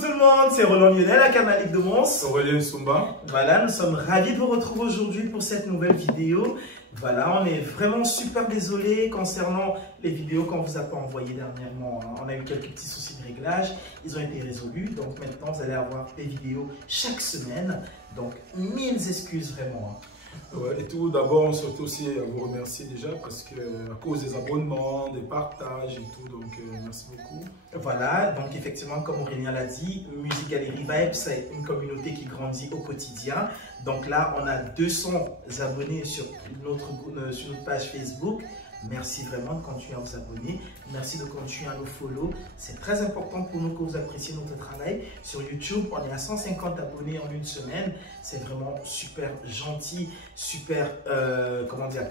Tout le monde, c'est Roland Lionel à Canalique de Mons. Aurélien Soumba. Voilà, nous sommes ravis de vous retrouver aujourd'hui pour cette nouvelle vidéo. Voilà, on est vraiment super désolé concernant les vidéos qu'on vous a pas envoyées dernièrement. On a eu quelques petits soucis de réglage, ils ont été résolus. Donc maintenant, vous allez avoir des vidéos chaque semaine. Donc, mille excuses vraiment. Ouais, et tout d'abord, on souhaite aussi vous remercier déjà parce que à cause des abonnements, des partages et tout, donc merci beaucoup. Voilà, donc effectivement, comme Aurélien l'a dit, Music Gallery Vibes, c'est une communauté qui grandit au quotidien. Donc là, on a 200 abonnés sur notre page Facebook. Merci vraiment de continuer à vous abonner. Merci de continuer à nous follow. C'est très important pour nous que vous appréciez notre travail. Sur YouTube, on est à 150 abonnés en une semaine. C'est vraiment super gentil, super, comment dire,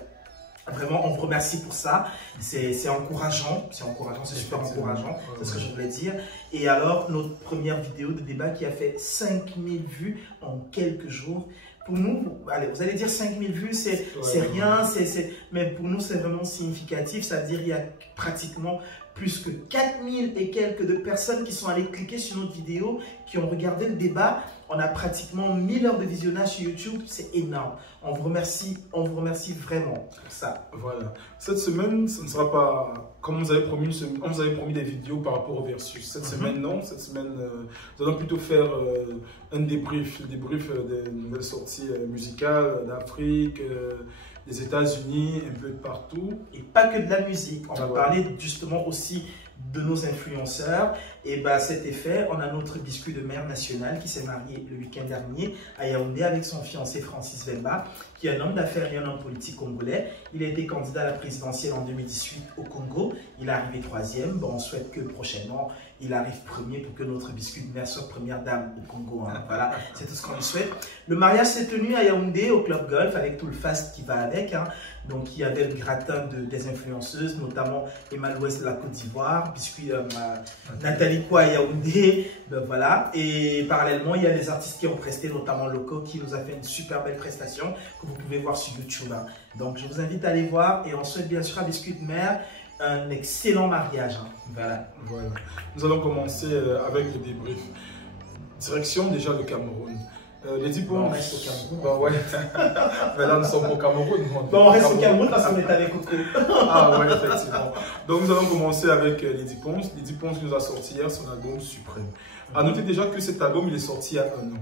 vraiment, on vous remercie pour ça. C'est encourageant, c'est super encourageant, c'est ce que je voulais dire. Et alors, notre première vidéo de débat qui a fait 5000 vues en quelques jours. Pour nous, allez, vous allez dire 5000 vues, c'est rien, mais pour nous, c'est vraiment significatif. C'est-à-dire qu'il y a pratiquement plus que 4000 et quelques de personnes qui sont allées cliquer sur notre vidéo, qui ont regardé le débat. On a pratiquement 1000 heures de visionnage sur YouTube, c'est énorme. On vous remercie vraiment pour ça. Voilà. Cette semaine, ce ne sera pas comme on vous avait promis des vidéos par rapport au versus. Cette semaine, non. Cette semaine, nous allons plutôt faire un débrief des nouvelles sorties musicales d'Afrique, des États-Unis, un peu de partout. Et pas que de la musique. On va parler justement aussi de nos influenceurs. Et bah, à cet effet, on a notre biscuit de mère national qui s'est marié le week-end dernier à Yaoundé avec son fiancé Francis Vemba, qui est un homme d'affaires et un homme politique congolais. Il a été candidat à la présidentielle en 2018 au Congo. Il est arrivé 3e. Bon, on souhaite que prochainement, il arrive premier pour que notre biscuit de mère soit première dame au Congo. Hein. Voilà, c'est tout ce qu'on lui souhaite. Le mariage s'est tenu à Yaoundé, au Club Golf, avec tout le faste qui va avec. Hein. Donc, il y avait le gratin des influenceuses, notamment Emma Louest de la Côte d'Ivoire, biscuit Nathalie Kwa à Yaoundé. Ben, voilà. Et parallèlement, il y a des artistes qui ont presté, notamment Loco, qui nous a fait une super belle prestation que vous pouvez voir sur YouTube. Hein. Donc, je vous invite à aller voir et on souhaite bien sûr à Biscuit de Mère un excellent mariage. Hein. Voilà. Nous allons commencer avec le débrief. Direction déjà le Cameroun. Les 10 points. On reste au Cameroun. Bon, ouais. Mais là, nous sommes au Cameroun. Bon, on reste au Cameroun parce qu'on est avec Coco. Ah ouais, effectivement. Donc, nous allons commencer avec Lady Ponce. Lady Ponce nous a sorti hier son album Suprême. À noter déjà que cet album, il est sorti il y a 1 an.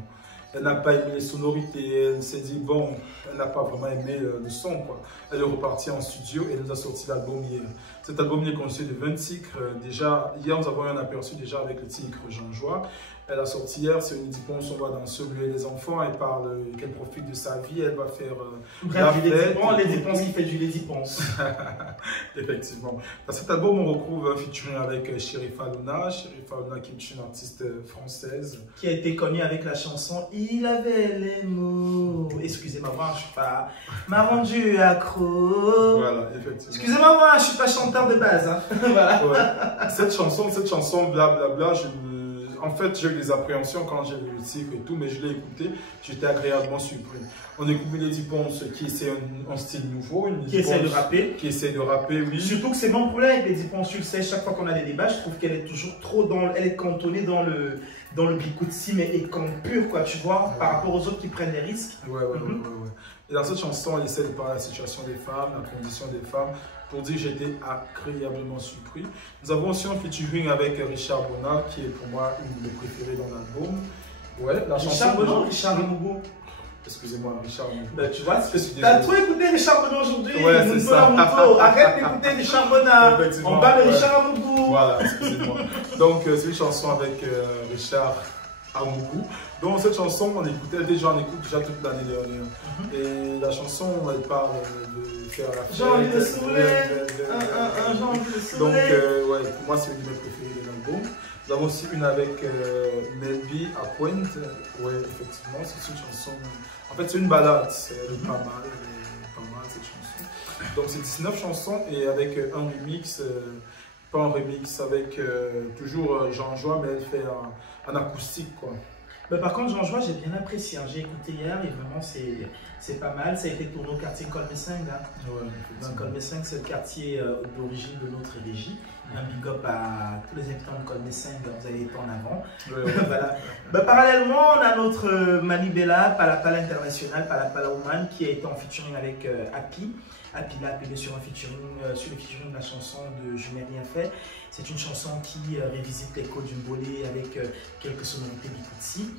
Elle n'a pas aimé les sonorités, elle s'est dit, bon, elle n'a pas vraiment aimé le son, quoi. Elle est repartie en studio et nous a sorti l'album hier. Cet album il est constitué de 20 titres. Déjà, hier, nous avons eu un aperçu déjà avec le titre Jean Joie. Elle a sorti hier, c'est une Ponce, on va dans ce lieu des enfants, elle parle qu'elle profite de sa vie, elle va faire les dépenses, il fait du Lady Ponce. Effectivement. Dans cet album, on retrouve un featuring avec Chérifa Luna. Chérifa Luna qui est une artiste française. Qui a été connue avec la chanson Il avait les mots. Excusez-moi, moi, je suis pas. M'a rendu accro. Voilà, effectivement. Excusez-moi, moi, je suis pas chanteur de base. Hein. Voilà. Ouais. Cette chanson, blablabla, en fait, j'ai eu des appréhensions quand j'ai vu le titre et tout, mais je l'ai écouté, j'étais agréablement surpris. On écoute Lady Ponce qui essaie un style nouveau, qui essaie de rapper. Qui essaie de rapper, oui. Surtout que c'est mon problème avec Lady Ponce, tu le sais, chaque fois qu'on a des débats, je trouve qu'elle est toujours trop elle est cantonnée dans le bikoutsi, mais écon pur, quoi, tu vois, par rapport aux autres qui prennent les risques. Ouais. Et dans cette chanson, elle essaie de parler de la situation des femmes, la condition des femmes. Pour dire, j'ai été agréablement surpris. Nous avons aussi un featuring avec Richard Bona, qui est pour moi une de mes préférées dans l'album. Ouais, la chanson. Richard Mougou. Excusez-moi, Richard Mougou. Ben, tu vois, tu as trop écouté Richard Bona aujourd'hui. Ouais, c'est ça. Arrête d'écouter Richard Bona. On parle de Richard Mougou. Voilà, excusez-moi. Donc, c'est une chanson avec Richard Amougou. Donc cette chanson, on écoute déjà toute l'année dernière. Et la chanson, elle parle de faire la fête. J'ai envie de sourire. J'ai envie de sourire. Donc, ouais, pour moi, c'est une de mes préférées de l'album. Nous avons aussi une avec Melby à Pointe. Ouais, effectivement, c'est une chanson. En fait, c'est une balade. Elle est pas mal cette chanson. Donc, c'est 19 chansons et avec un remix. Pas un remix, avec toujours Jean Joie, mais elle fait en acoustique, quoi. Mais par contre, Jean Joie, j'ai bien apprécié. Hein. J'ai écouté hier et vraiment, c'est pas mal. Ça a été tourné au quartier Colmessing. Hein. Ouais, donc, Colmessing, c'est le quartier d'origine de notre régie. Un big up à tous les habitants de Colmessing, vous avez été en avant. Ouais. Voilà. Parallèlement, on a notre Manibela, Palapala International, Palapala Woman, qui a été en featuring avec Happy. Happy l'a appelé sur le featuring de la chanson de Je n'ai rien fait. C'est une chanson qui révisite l'écho du Bolé avec quelques sonorités Bikutsi.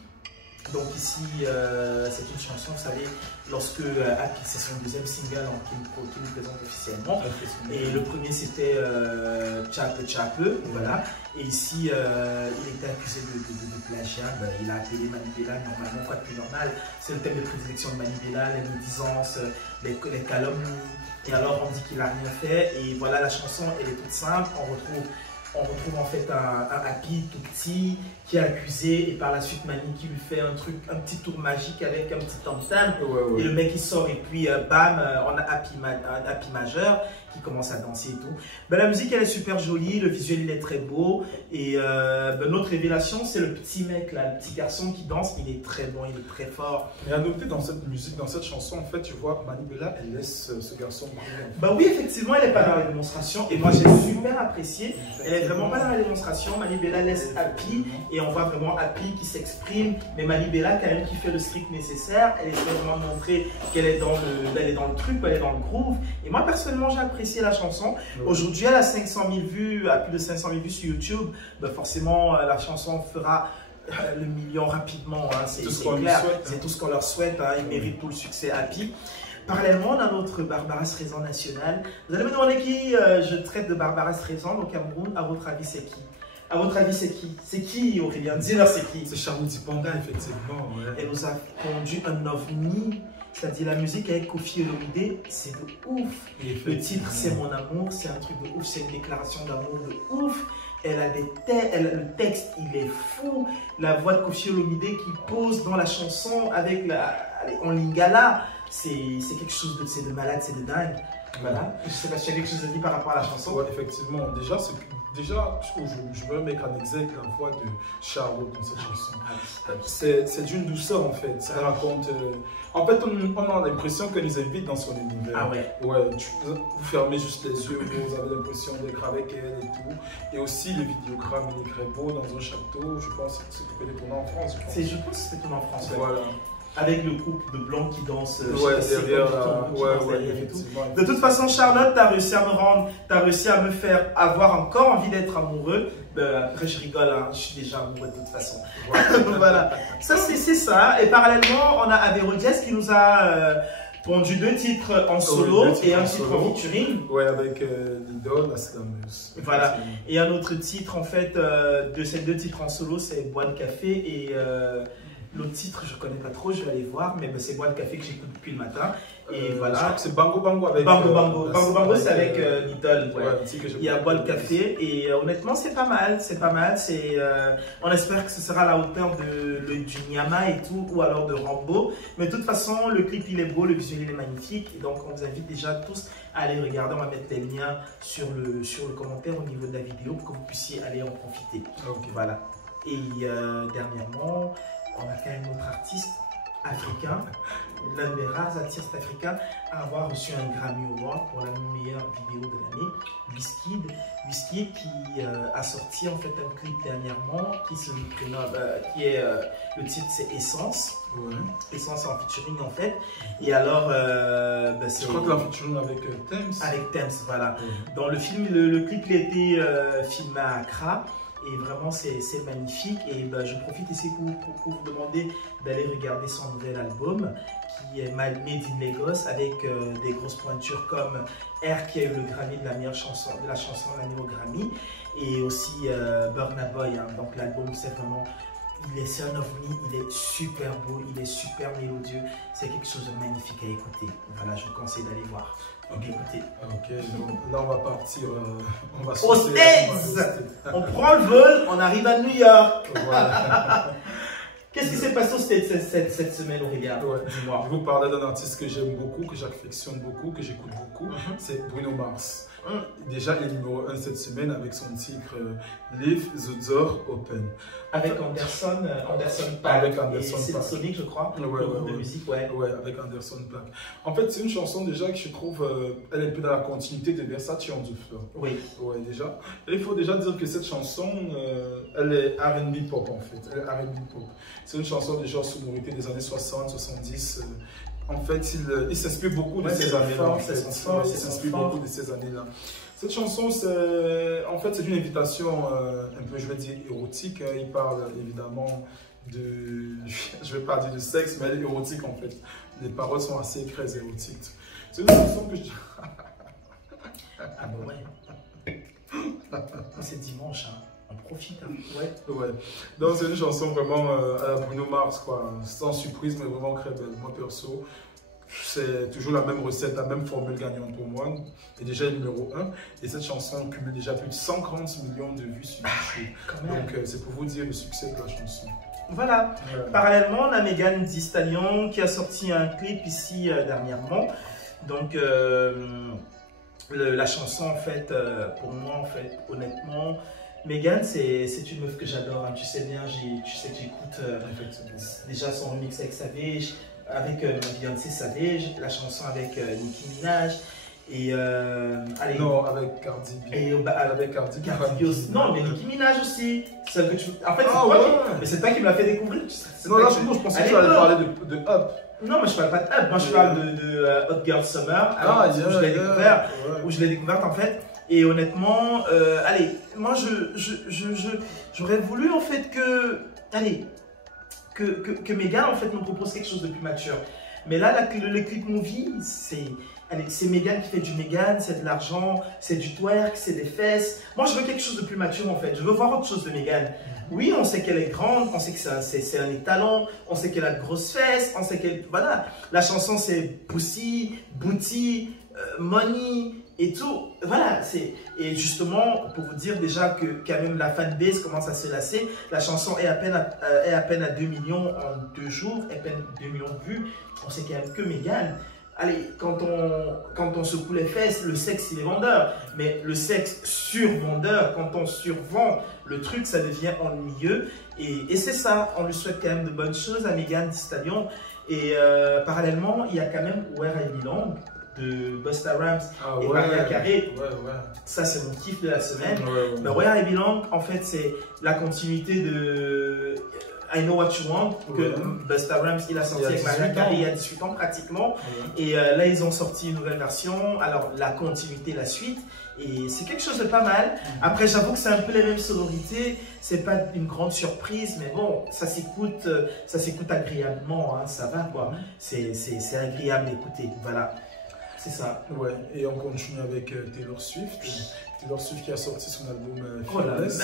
Donc ici, c'est une chanson, vous savez, lorsque Happy, c'est son deuxième single qui nous présente officiellement. Et le premier c'était Chape Chape, voilà. Et ici, il était accusé de plagiat. Il a appelé Manibela, normalement, quoi de plus normal. C'est le thème de prédilection de Manibela, les médisances, les calomnies. Et alors on dit qu'il n'a rien fait. Et voilà, la chanson, elle est toute simple. On retrouve en fait un Happy tout petit qui est accusé et par la suite Mani qui lui fait un petit tour magique avec un petit tam-tam. Et le mec il sort et puis bam, on a un Happy majeur qui commence à danser et tout. La musique elle est super jolie, le visuel il est très beau et notre révélation c'est le petit mec là, le petit garçon qui danse, il est très bon, il est très fort. Et à noter dans cette musique, dans cette chanson en fait tu vois Manibela elle laisse ce garçon briller. Oui effectivement elle n'est pas dans la démonstration et moi j'ai super apprécié, elle est vraiment pas dans la démonstration, Manibela laisse Happy et on voit vraiment Happy qui s'exprime, mais Manibela quand même qui fait le strict nécessaire, elle essaie vraiment de montrer qu'elle est dans le truc, elle est dans le groove et moi personnellement j'ai apprécié la chanson. Aujourd'hui elle a 500 000 vues, à plus de 500 000 vues sur YouTube, forcément la chanson fera le million rapidement, hein. C'est clair, c'est tout ce qu'on leur souhaite, hein. Ils méritent tout le succès Happy. Parallèlement, on a notre Barbara Streisand nationale. Vous allez me demander qui je traite de Barbara Streisand au Cameroun. À votre avis, c'est qui? À votre avis, c'est qui? C'est qui, Aurélien? Dis-leur, c'est qui? C'est Charlotte Dipanda, effectivement. Ouais. Elle nous a pondu un ovni, c'est-à-dire la musique avec Koffi Olomide, c'est de ouf. Le titre, c'est Mon amour, c'est un truc de ouf, c'est une déclaration d'amour de ouf. Elle a le texte, il est fou. La voix de Koffi Olomide qui pose dans la chanson en lingala, c'est quelque chose de malade, c'est de dingue. Voilà. Je sais pas si tu as quelque chose à dire par rapport à la chanson. Ouais, effectivement. Déjà, je veux mettre en exergue la voix de Charlotte dans cette chanson. C'est d'une douceur en fait. Ça raconte. En fait, on a l'impression qu'elle nous invite dans son univers. Ah ouais. Ouais. Vous fermez juste les yeux, vous avez l'impression d'être avec elle et tout. Et aussi le vidéogramme, il est très beau dans un château. Je pense que c'est tourné en France. Je pense que c'est tourné en France. Voilà. Avec le couple de blancs qui dansent derrière, et tout. De toute façon, Charlotte, tu as réussi à me rendre, tu as réussi à me faire avoir encore envie d'être amoureux. Après, je rigole, hein, je suis déjà amoureux de toute façon. Voilà. Ça, c'est ça. Et parallèlement, on a Averodiès qui nous a pondu 2 titres en solo et un titre en featuring. Ouais, avec l'idole, la slameuse. Voilà. Et un autre titre, en fait, de ces 2 titres en solo, c'est Bois de Café et. L'autre titre, je ne connais pas trop, je vais aller voir, mais c'est Bois de Café que j'écoute depuis le matin. Et voilà. Je crois que c'est Bango Bango avec. Bango Bango. Bango Bango, c'est avec Little. Ouais. Il y a Bois de Café et honnêtement, c'est pas mal. C'est pas mal. On espère que ce sera à la hauteur du Nyama et tout, ou alors de Rambo. Mais de toute façon, le clip il est beau, le visuel il est magnifique. Et donc, on vous invite déjà tous à aller regarder. On va mettre les liens sur le commentaire au niveau de la vidéo pour que vous puissiez aller en profiter. Okay. Voilà. Et dernièrement, on a quand même notre artiste africain, l'un des rares artistes africains à avoir reçu un Grammy Award pour la meilleure vidéo de l'année, Wizkid. Wizkid qui a sorti en fait un clip dernièrement le titre c'est Essence. Ouais. Essence en featuring en fait. Et alors, je crois que la featuring avec Thames. Avec Thames, voilà. Dans le film, le clip il a été filmé à Accra. Et vraiment, c'est magnifique. Et je profite ici pour vous demander d'aller regarder son nouvel album qui est Made in Lagos avec des grosses pointures comme R qui a eu le Grammy de la meilleure chanson de l'année au Grammy et aussi Burna Boy. Hein. Donc l'album, c'est vraiment. C'est un ovni, il est super beau, il est super mélodieux. C'est quelque chose de magnifique à écouter. Voilà, je vous conseille d'aller voir. Donc écoutez. Ok, donc là on va partir, on va aux States. On prend le vol, on arrive à New York. Voilà. Qu'est-ce qui s'est passé aux States cette semaine, Aurélien? Dis-moi. Je vais vous parler d'un artiste que j'aime beaucoup, que j'affectionne beaucoup, que j'écoute beaucoup. C'est Bruno Mars. Déjà, il est numéro 1 cette semaine avec son titre Leave the Door Open. Avec Anderson Paak. Avec Anderson C'est Paak. Sonic, je crois, le groupe de musique, ouais. Ouais, avec Anderson Paak. En fait, c'est une chanson déjà que je trouve, elle est un peu dans la continuité de Versace on the Floor. Oui. Ouais, déjà. Et il faut déjà dire que cette chanson, elle est R&B pop en fait. Elle est R&B pop. C'est une chanson déjà sonorité des années 60, 70. En fait, il s'inspire beaucoup de ces années-là. Il s'inspire beaucoup de ces années-là. Cette chanson, en fait, c'est une invitation un peu, je vais dire, érotique. Il parle évidemment de, je ne vais pas dire de sexe, mais elle est érotique en fait. Les paroles sont assez très érotiques. C'est une chanson que je... Ah bah ouais. C'est dimanche, hein. On profite. Hein. Ouais. Donc c'est une chanson vraiment à la Bruno Mars, quoi. Sans surprise, mais vraiment très belle. Moi perso, c'est toujours la même recette, la même formule gagnante pour moi. Et déjà numéro 1. Et cette chanson cumule déjà plus de 140 millions de vues sur YouTube. Donc c'est pour vous dire le succès de la chanson. Voilà. Parallèlement, on a Megan Thee Stallion qui a sorti un clip ici dernièrement. Donc la chanson, en fait, pour moi, en fait, honnêtement, Megan, c'est une meuf que j'adore. Hein. Tu sais bien, tu sais que j'écoute déjà son remix avec Savage, avec Beyoncé Savage, la chanson avec Nicki Minaj. Et allez, non, avec Cardi B. Et avec Cardi B aussi. Non, mais Nicki Minaj aussi. Celle que tu... En fait, c'est toi qui me l'as fait découvrir. Non, là, je pensais que tu allais parler de Up. Non, mais je parle pas de Up. Moi, je parle de Hot Girl Summer. Où je l'ai découvert. Où je l'ai découverte, en fait. Et honnêtement, allez, moi, j'aurais voulu, en fait, que Megan, en fait, nous propose quelque chose de plus mature. Mais là, le clip movie, c'est Megan qui fait du Megan, c'est de l'argent, c'est du twerk, c'est des fesses. Moi, je veux quelque chose de plus mature, en fait. Je veux voir autre chose de Megan. Oui, on sait qu'elle est grande, on sait que c'est un étalon, on sait qu'elle a de grosses fesses, on sait qu'elle... Voilà. La chanson, c'est Pussy, Booty, Money et tout. Voilà. Et justement, pour vous dire déjà que quand même la fanbase commence à se lasser, la chanson est à peine à 2 millions en 2 jours, à peine 2 millions de vues. On sait quand même que Megan... Allez, quand on secoue les fesses, le sexe il est vendeur. Mais le sexe survendeur, quand on survend le truc, ça devient ennuyeux. Et c'est ça, on lui souhaite quand même de bonnes choses à Megan Thee Stallion. Et parallèlement, il y a quand même Where I Belong de Busta Rhymes et Mariah Carey. Ça, c'est mon kiff de la semaine. Mais Where I Belong, en fait, c'est la continuité de I Know What You Want, que Busta Rhymes il a sorti avec Mariah Carey il y a 18 ans pratiquement. Et là, ils ont sorti une nouvelle version. Alors, la continuité, la suite. Et c'est quelque chose de pas mal. Après, j'avoue que c'est un peu les mêmes sonorités. C'est pas une grande surprise, mais bon, ça s'écoute agréablement. Hein, ça va quoi. C'est agréable d'écouter. Voilà. C'est ça. Ouais, et on continue avec Taylor Swift. Taylor Swift qui a sorti son album Fearless.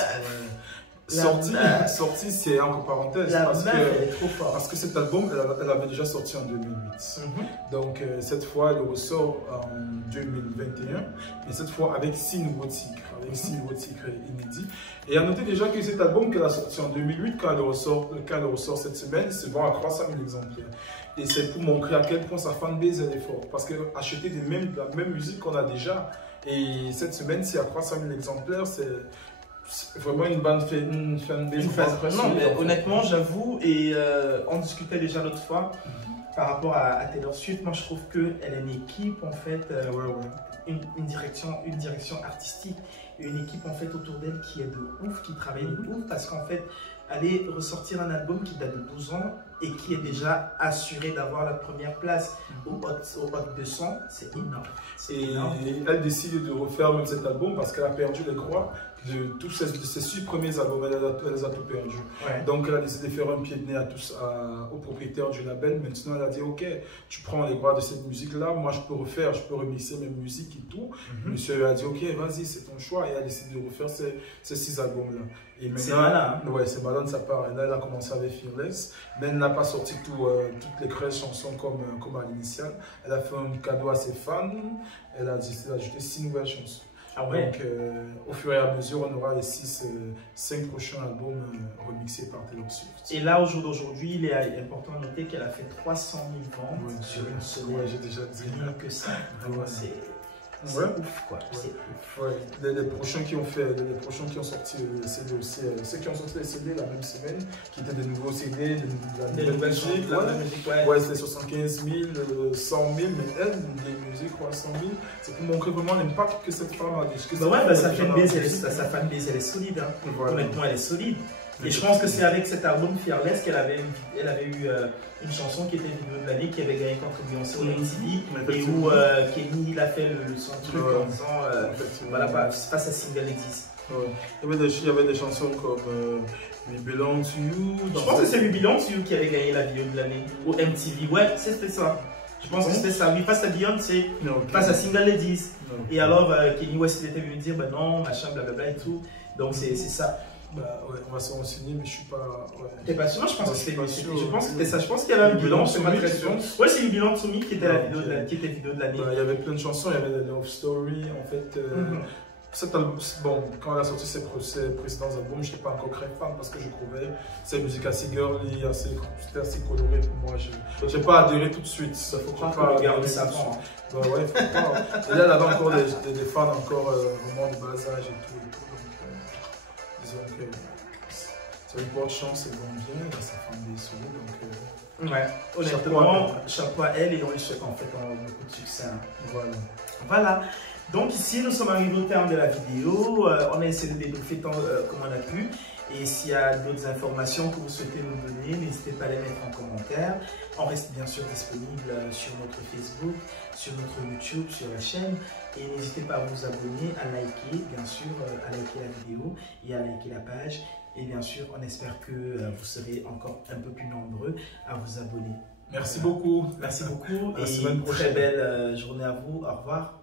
Sorti, c'est entre parenthèses parce que cet album, elle avait déjà sorti en 2008. Donc cette fois, elle ressort en 2021, mais cette fois avec 6 nouveaux titres, inédits. Et à noter déjà que cet album qu'elle a sorti en 2008, quand elle ressort cette semaine, se vend à 300 000 exemplaires. Et c'est pour montrer à quel point sa fanbase elle est forte. Parce que acheter la même musique qu'on a déjà, et cette semaine, s'il y a 300 000 exemplaires, c'est vraiment une fanbase. Non, mais honnêtement, j'avoue, et on discutait déjà l'autre fois par rapport à Taylor Swift. Moi, je trouve qu'elle a une équipe, en fait, une direction artistique, et une équipe, en fait, autour d'elle qui est de ouf, qui travaille de ouf, parce qu'en fait, aller ressortir un album qui date de 12 ans et qui est déjà assuré d'avoir la première place au Hot 200, c'est énorme. Et elle décide de refaire même cet album parce qu'elle a perdu les droits de ses 6 premiers albums, elle les a tout perdu. Donc elle a décidé de faire un pied de nez aux propriétaires du label. Maintenant elle a dit ok, tu prends les droits de cette musique là, moi je peux remixer mes musiques et tout. Monsieur a dit ok, vas-y, c'est ton choix, et elle a décidé de refaire ces 6 albums là. C'est malin. Ouais, c'est malin de sa part. Et là elle a commencé avec Fearless, mais elle n'a pas sorti toutes les 13 chansons comme à l'initiale. Elle a fait un cadeau à ses fans, elle a décidé d'ajouter 6 nouvelles chansons. Donc, au fur et à mesure, on aura les 5 prochains albums remixés par Taylor Swift. Et là, au jour d'aujourd'hui, il est important de noter qu'elle a fait 300 000 ventes sur une semaine. J'ai déjà dit. Rien que ça. c'est ouf quoi. C'est ouf. Ouais. Les prochains qui ont sorti les CD aussi, ceux qui ont sorti les CD la même semaine, qui étaient des nouveaux CD, des nouvelles musiques, ouais, c'était 75 000, 100 000, mais elle, des musiques, 100 000, c'est pour montrer vraiment l'impact que cette femme a. Sa fanbase, elle est solide. Hein. Voilà. Honnêtement, elle est solide. Et je pense que c'est avec cet album Fearless qu'elle avait eu une chanson qui était vidéo de l'année, qui avait gagné contre Beyoncé au MTV, et où Kenny il a fait son truc en disant voilà, pas sa single existe. Ouais. Il y avait des chansons comme We Belong to You. Je pense que c'est We Belong to You qui avait gagné la vidéo de l'année au MTV. Ouais, c'était ça. Je pense que c'était ça. Oui, face à Beyoncé, face à Single Ladies. Et alors, Kenny West était venu dire bah non, machin, blablabla et tout. Donc c'est ça. Bah ouais, on va s'en renseigner, mais je suis pas. Ouais. T'es pas sûr? Non, je pense que c'était ça. Je pense qu'il y avait un bilan, c'est pas très sûr. Ouais, c'est une bilan de Soumi qui était la vidéo de l'année. Il y avait plein de chansons, il y avait Love Story, en fait. Cet album, bon, quand elle a sorti ses précédents albums, je n'étais pas encore très fan parce que je trouvais ces musiques assez girly, c'était assez coloré pour moi. Je n'ai pas adhéré tout de suite. Il faut pas regarder ça. Bah ouais, faut pas. Et là, elle avait encore des fans encore vraiment de bas âge et tout. Disons que ça lui porte chance, elle vend bien, elle a sa femme des solide. Ouais, honnêtement, chapeau à elle et on lui souhaite en fait beaucoup de succès. Voilà. Donc ici, nous sommes arrivés au terme de la vidéo. On a essayé de débriefer tant comme on a pu. Et s'il y a d'autres informations que vous souhaitez nous donner, n'hésitez pas à les mettre en commentaire. On reste bien sûr disponible sur notre Facebook, sur notre YouTube, sur la chaîne. Et n'hésitez pas à vous abonner, à liker, bien sûr, à liker la vidéo et à liker la page. Et bien sûr, on espère que vous serez encore un peu plus nombreux à vous abonner. Merci beaucoup. Merci beaucoup et une très belle journée à vous. Au revoir.